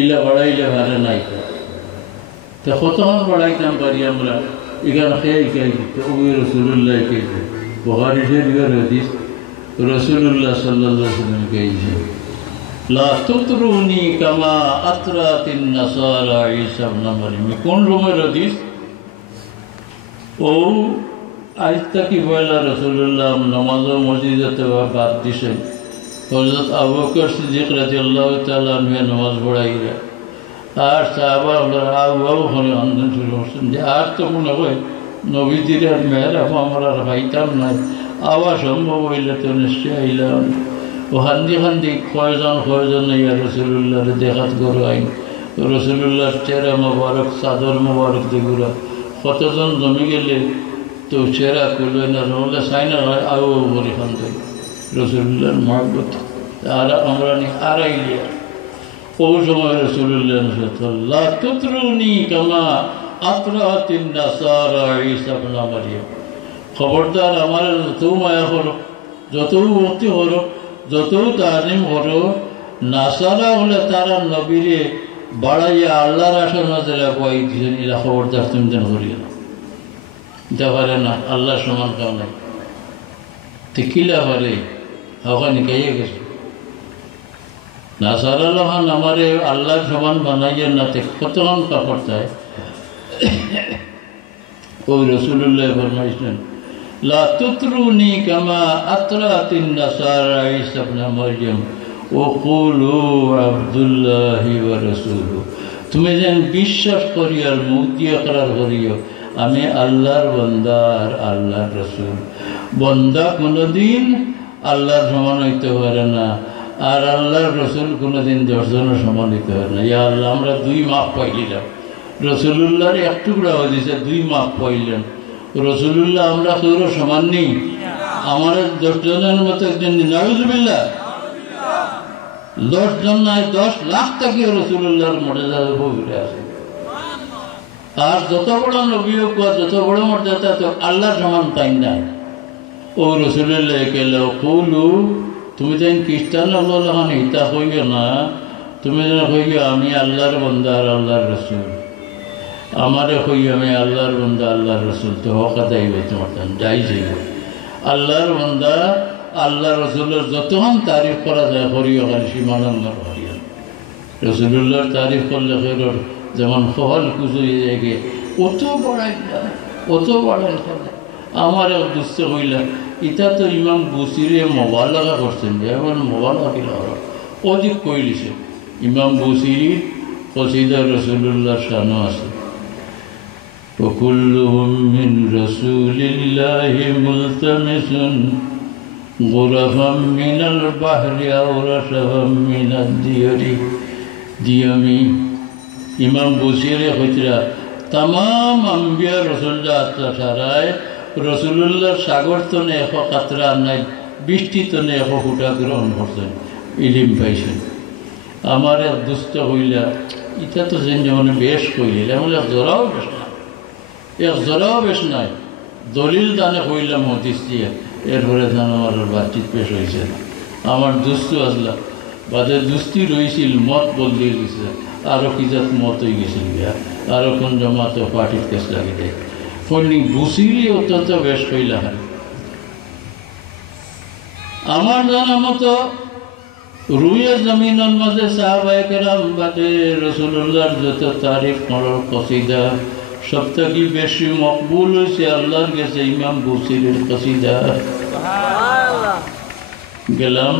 ইলা বাড়াইলে ভারে নাই তো কতক্ষণ বাড়াইতাম পারি আমরা এখানে খেয়ে খেয়ে দিতে ওই রসুল্লাহ খেয়েছে বুখারী শরীফের হাদিস রসুল্লাহ সাল্লাল্লাহু আলাইহি ওয়াসাল্লাম খেয়েছে লা তুতরুনি কামা আতরাতিন নাসারা ঈসা ইবনে মারইম কোন রকমের হাদিস ও আজটা কি বলা রসুল্লাহ নামাজ মসজিদে বাদ দিছেন হযরত আবু বকর সিদ্দিক রাদিয়াল্লাহু তাআলা আনহু নামাজ পড়াইয়া আর সাহাবারা আবু হলে আন্দোলন শুরু করছেন যে আর তো মনে হয় নবীজির আর মেয়েরা আমরা আর পাইতাম না আওয়া সম্ভব হইলে তো নিশ্চয় আইলাম ও হান্দি হান্দি কয়জন ইয়া রসুল্লাহর দেখাত গরু আইন রসুল্লাহর চেহারা মোবারক চাদর মোবারক দিগুলা কতজন জমি গেলে তো চেহারা করলে না রহলে সাইনা হয় আবু বলি খান রসুল্লাহর মহব্বত আর আমরা নি আড়াইলিয়া ও সময় রসুল্লাহ লা তুতরুনি কামা আতরাতিন নাসারা ঈসা ইবনে মারইম খবরদার আমার যত মায়া করো যত ভক্তি করো যত তাজিম করো নাসারা হলে তারা নবীরে বাড়াইয়া আল্লাহর আসন যারা কয় দিয়েছেন এরা খবরদার তুমি দেন করিও না দিতে পারে না আল্লাহ সমান কেউ নাই কিলা পারে হাওয়া নিকাইয়া গেছে নাসারা লহান আমারে আল্লাহ সমান বানাইয়া না কতক্ষণ কাপড়তায় ওই রসুল্লাহ ফরমাইছেন লা তুতরুনি কামা আতরাতিন নাসারা ঈসা ইবনে মারইম ও কুলু আব্দুল্লাহি ওয়া রাসূলুহু তুমি যেন বিশ্বাস করিয়ার মুখ দিয়ে করার করিও আমি আল্লাহর বান্দা আর আল্লাহর রাসূল বান্দা কোনোদিন আল্লাহর সমান হইতে পারে না আর আল্লাহর রসুল কোনোদিন 10 জনের সমান হইতে পারে না ইয়া আল্লাহ আমরা 2 মাপ পাইলাম রসুল্লাহর এক টুকরা হয়ে দিয়েছে 2 মাপ পাইলেন রসুল্লাহ আমরা কেউ সমান নেই আমার 10 জনের মতো একজন নাউজুবিল্লাহ 10 জন নয় 10 লাখ টাকা রসুল্লাহর মর্যাদা উপরে আছে আর যত বড় নবী হোক যত বড় মর্যাদা তো আল্লাহর সমান তাই না ও রসুল্লাহ কেল কৌলু তুমি যেন খ্রিস্টান আল্লাহ ইতা কইও না তুমি যেন কইও আমি আল্লাহর বান্দা আর আল্লাহর রসুল আমারে কইও আমি আল্লাহর বান্দা আল্লাহর রসুল তো হকাতাই তোমার যাই যাইব আল্লাহর বান্দা আল্লাহ রসুলের যতক্ষণ তারিফ করা যায় করিও খালি সীমানন্দর করিও রসুল্লাহর তারিফ করলে ফেরোর যেমন ফহল কুচু হয়ে গিয়ে অত বড়াই আমার দুস্থ হইলাম ইটা তো ইমাম বুসিরে মোবালগা করছেন এবার মোবালগা কিনা অধিক কইলিছে ইমাম বুসিরির কসিদা রসুল্লাহর শানও আছে وكلهم من رسول الله ملتمس غرفا من البحر أو رشفا من الدير ديامي ইমাম বুসিরে হইতরা तमाम अम्बिया रसुल्लाह साराय रसुल्लाह सागर तने एक कातरा নাই বৃষ্টি তনে এক ফুটা গ্রহণ করছেন ইলিম পাইছেন আমার এক দুষ্ট হইলা এটা তো যেমন বেশ কইলে এমন এক জোরাও বেশ নাই দলিল দানে কইলাম হদিস দিয়ে এরপরে যেন আমার বাতচিত পেশ হয়েছে আমার দুস্থ আসলা বাদে দুস্তি রয়েছিল মত বদলে গেছে আরও কি জাত মত হয়ে গেছিল আরও কোন জমাতে পার্টির কেস লাগি দেয় ফলনি বুসিলি অত্যন্ত বেশ কইলা হয় আমার জানা মতো রুয়ে জমিনের মাঝে সাহাবায়ে কেরাম বাদে রসুল্লাহর যত তারিফ করার কসিদা সবথেকে বেশি মকবুল হয়েছে আল্লাহর কাছে ইমাম বুসিরির কসিদা গেলাম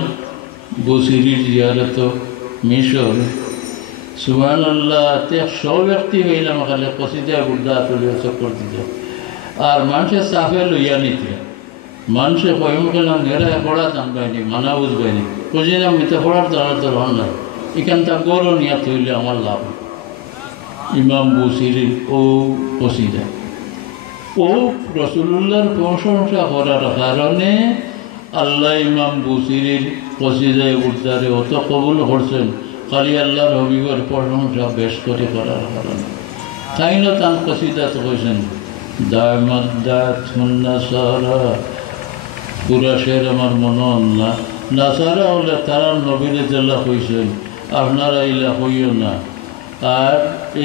বুসিরির জিয়ারত মিশর সুবহানাল্লাহ 100 ব্যক্তি হইলাম খালি কসিদা গুর্দা তুলিয়া চক্কর দিত আর মানুষের সাফে লইয়া নিতে মানুষে কয়ম গেলাম নেরা পড়া জানবাইনি মানা বুঝবাইনি বুঝিলাম মিতে পড়ার দ্বারা তো রহন নাই এখানটা গৌর নিয়া তৈলে আমার লাভ ইমাম বুসিরির ও কসিদা ও রসুল্লাহর প্রশংসা করার কারণে আল্লাহ ইমাম বুসিরির কসিদায় উদ্ধারে অত কবুল করছেন খালি আল্লাহর হবিবর প্রশংসা বেশ করে করার কারণে তাই না তার কসিদা তো কইছেন দামাত দাত নাসারা পুরা শের আমার মনে না নাসারা হলে তারা নবীরে জেলা কইছেন আপনারা ইলা হইও না, আর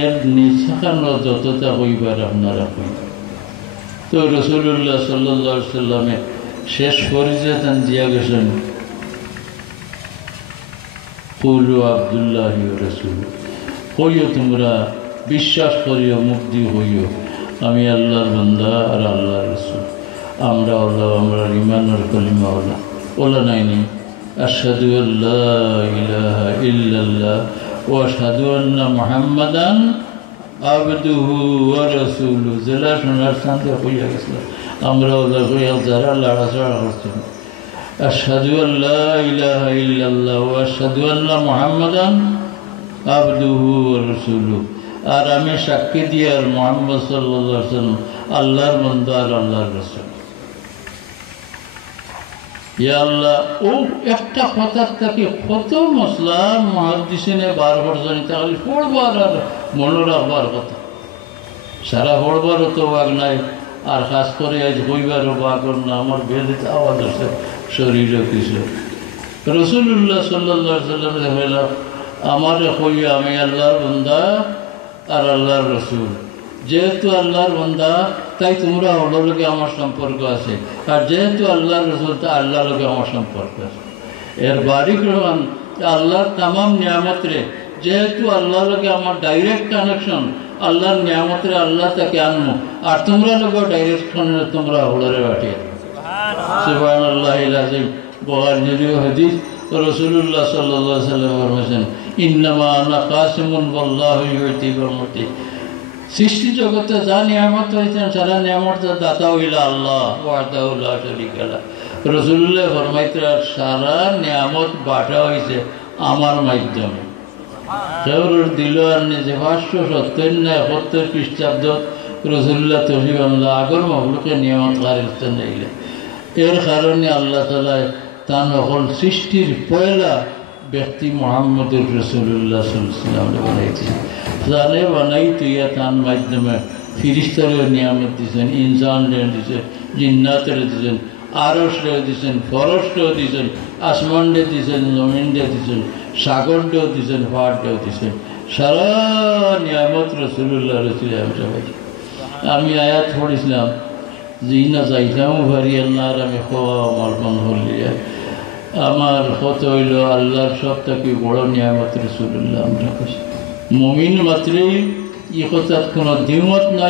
এর নিছাকানো যতটা হইবার আপনারা হই। তো রসুল্লাহ সাল্লাল্লাহু আলাইহি সাল্লামে শেষ পরিচয় দিয়া গেছেন, কুলু আব্দুল্লাহি ওয়া রাসূলুহু, হইও তোমরা বিশ্বাস করিও, মুক্তি হইও আমি আল্লাহর বান্দা আর আল্লাহর রাসূল। আমরা আল্লাহ, আমরা ঈমানের কলিমা ওলা নাইনি আশহাদু আল্লা ইলাহা ইল্লাল্লাহ ওয়া আশহাদু আন্না মুহাম্মাদান আবদুহু ওয়া রাসূলুহু। জেলা শোনার শান্তি হইয়া গেছিল, আমরা ওলা হইয়া যারা লড়াচড়া করছি আশহাদু আল্লা ইলাহা ইল্লাল্লাহ ওয়া আশহাদু আন্না মুহাম্মাদান আবদুহু ওয়া রাসূলুহু। আর আমি সাক্ষী দিয়ে আর মুহাম্মদ সাল্লাল্লাহু আলাইহি ওয়াসাল্লাম আল্লাহর বান্দা আর আল্লাহর রাসূল। ইয়া আল্লাহ, ও একটা কথার থেকে কত মশলা মুহাদ্দিসিনে বার করছেন, তাহলে পড়বার আর মনে রাখবার কথা, সারা পড়বারও তো বাগ নাই, আর খাস করে আজ হইবারও বাগর না। আমার বেদিতে আওয়াজ আছে শরীরও কিছু। রসুল্লাহ সাল্লাল্লাহু আলাইহি ওয়াসাল্লাম দেখাইলাম আমার হইয়া আমি আল্লাহর বান্দা আর আল্লাহর রসুল। যেহেতু আল্লাহর বান্দা তাই তোমরা ওর লগে আমার সম্পর্ক আছে, আর যেহেতু আল্লাহর রসুল তা আল্লাহর লগে আমার সম্পর্ক আছে। এর বারিক রহমান আল্লাহর তামাম নিয়ামতরে, যেহেতু আল্লাহর লগে আমার ডাইরেক্ট কানেকশন, আল্লাহর নিয়ামতরে আল্লাহ তাকে আনবো, আর তোমরা লোক ডাইরেকশন তোমরা ওড়ে বাটিয়ে সুবহানাল্লাহিল আযীম। বুখারীর হাদিস, রাসূলুল্লাহ সাল্লাল্লাহু আলাইহি ওয়াসাল্লাম ফরমায়েছেন ইন্নামা আনা কাসিমুন ওয়াল্লাহু ইউতি বিল মুতি। সৃষ্টি জগতে যা নিয়ামত হয়েছেন সারা নিয়ামতের দাতা হইলা আল্লাহ ওয়াহদাহু লা শারীকা লাহু। রাসূলুল্লাহ ফরমাইতেন সারা নিয়ামত বাঁটা হয়েছে আমার মাধ্যমে। কেউর দিল আর নিজে 570 খ্রিস্টাব্দত রাসূলুল্লাহ তশরিফ আনলা আগর মখলুকে নিয়ামত কারিস্তান যাইলে। এর কারণে আল্লাহ তাআলা তান হল সৃষ্টির পয়লা ব্যক্তি মুহাম্মদুর রাসূলুল্লাহ সাল্লাল্লাহু আলাইহি ওয়াসাল্লাম বানাইছেন। জানে বানাইতে ইয়া তার মাধ্যমে ফিরিস্তারেও নিয়ামত দিয়েছেন, ইনসানরে দিয়েছেন, জিন্নাতরে দিয়েছেন, আরশরে দিয়েছেন, ফরশরেও দিয়েছেন, আসমানরে দিয়েছেন, জমিনরে দিয়েছেন, সাগররেও দিয়েছেন, পাহাড়রেও দিয়েছেন। সারা নিয়ামত রাসূলুল্লাহ আমি আয়াত পড়েছিলাম যে না চাইতামও ভারি আল্লাহ, আর আমি খোয়া আমার মন হলিয়া আমার কত হইল আল্লাহর সব থেকে বড় নিয়ামত রাসূলুল্লাহ। আমরা মুমিন মাত্রই ই কথার কোনো দ্বিমত নাই।